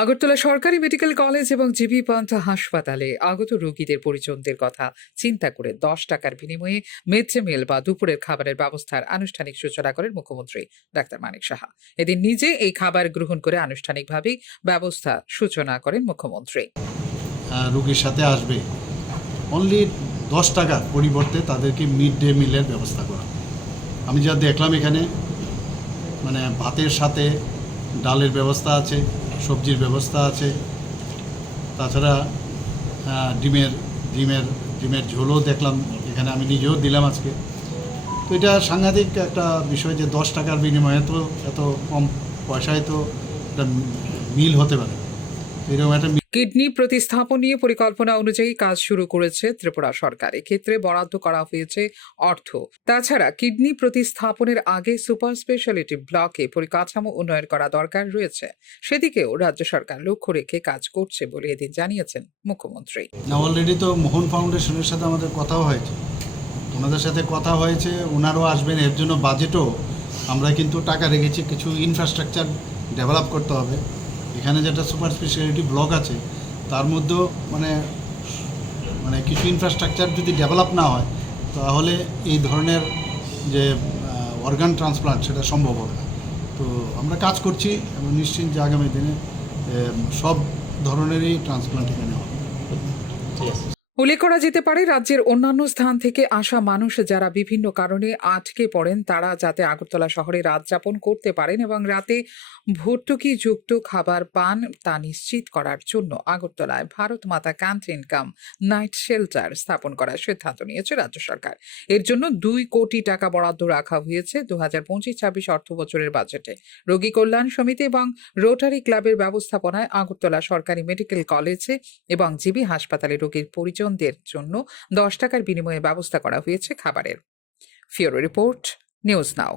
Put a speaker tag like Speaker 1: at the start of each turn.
Speaker 1: আগরতলা সরকারি medical college এবং GB Pant হাসপাতালে আগত রোগীদের পরিজনদের কথা চিন্তা করে দশ টাকার বিনিময়ে ডে মিল বা দুপুরের খাবারের ব্যবস্থার আনুষ্ঠানিক সূচনা করেন মুখ্যমন্ত্রী ডাক্তার মানিক সাহা। এদিন নিজে এই খাবার গ্রহণ করে আনুষ্ঠানিকভাবেই ব্যবস্থা সূচনা করেন মুখ্যমন্ত্রী।
Speaker 2: রুগীর সাথে আসবে। অনলি দশ টাকা পরিবর্তে তাদেরকে মিড ডে মিলের ব্যবস্থা করা। আমি যা দেখলাম এখানে মানে ভাতের সাথে ডালের ব্যবস্থা আছে। সবজির ব্যবস্থা আছে। তাছাড়া ডিমের ডিমের ডিমের ঝোলও দেখলাম, এখানে আমি নিজেও দিলাম আজকে। তো এটা সাংঘাতিক একটা বিষয় যে দশ টাকার বিনিময়ে তো এত কম পয়সায় তো একটা মিল হতে পারে। এরকম একটা
Speaker 1: কিডনি প্রতিস্থাপন নিয়ে পরিকল্পনা অনুযায়ী কাজ শুরু করেছে ত্রিপুরা সরকার। এক্ষেত্রে বরাদ্দ করা হয়েছে অর্থ। তাছাড়া কিডনি প্রতিস্থাপনের আগে সুপার স্পেশালিটি ব্লকে পরিকাঠামো উন্নয়ন করা দরকার রয়েছে। সেদিকেও রাজ্য সরকার লক্ষ্য রেখে কাজ করছে বলে এদিন জানিয়েছেন মুখ্যমন্ত্রী।
Speaker 2: অলরেডি তো মোহন ফাউন্ডেশনের সাথে আমাদের কথা হয়েছে। ওনাদের সাথে কথা হয়েছে ওনারাও আসবেন, এর জন্য বাজেটও আমরা কিন্তু টাকা রেখেছি, কিছু ইনফ্রাস্ট্রাকচার ডেভেলপ করতে হবে। এখানে যেটা সুপার স্পেশালিটি ব্লক আছে, তার মধ্যেও মানে মানে কিছু ইনফ্রাস্ট্রাকচার যদি ডেভেলপ না হয়, তাহলে এই ধরনের যে অর্গান ট্রান্সপ্লান্ট সেটা সম্ভব হবে না। তো আমরা কাজ করছি এবং নিশ্চিন্ত যে আগামী দিনে সব ধরনেরই ট্রান্সপ্লান্ট এখানে হবে।
Speaker 1: উল্লেখ করা যেতে পারে রাজ্যের অন্যান্য স্থান থেকে আসা মানুষ যারা বিভিন্ন কারণে আটকে পড়েন, তারা যাতে আগরতলা শহরে রাত যাপন করতে পারেন এবং রাতে ভর্তুকি যুক্ত খাবার পান তা নিশ্চিত করার জন্য আগরতলায় ভারত মাতা ক্যান্টিন কাম নাইট শেল্টার স্থাপন করার সিদ্ধান্ত নিয়েছে রাজ্য সরকার। এর জন্য দুই কোটি টাকা বরাদ্দ রাখা হয়েছে দু হাজার পঁচিশ ছাব্বিশ অর্থ বছরের বাজেটে। রোগী কল্যাণ সমিতি এবং রোটারি ক্লাবের ব্যবস্থাপনায় আগরতলা সরকারি মেডিকেল কলেজে এবং জিবি হাসপাতালে রোগীর পরিজনদের জন্য দশ টাকার বিনিময়ে ব্যবস্থা করা হয়েছে খাবারের। Bureau report news now.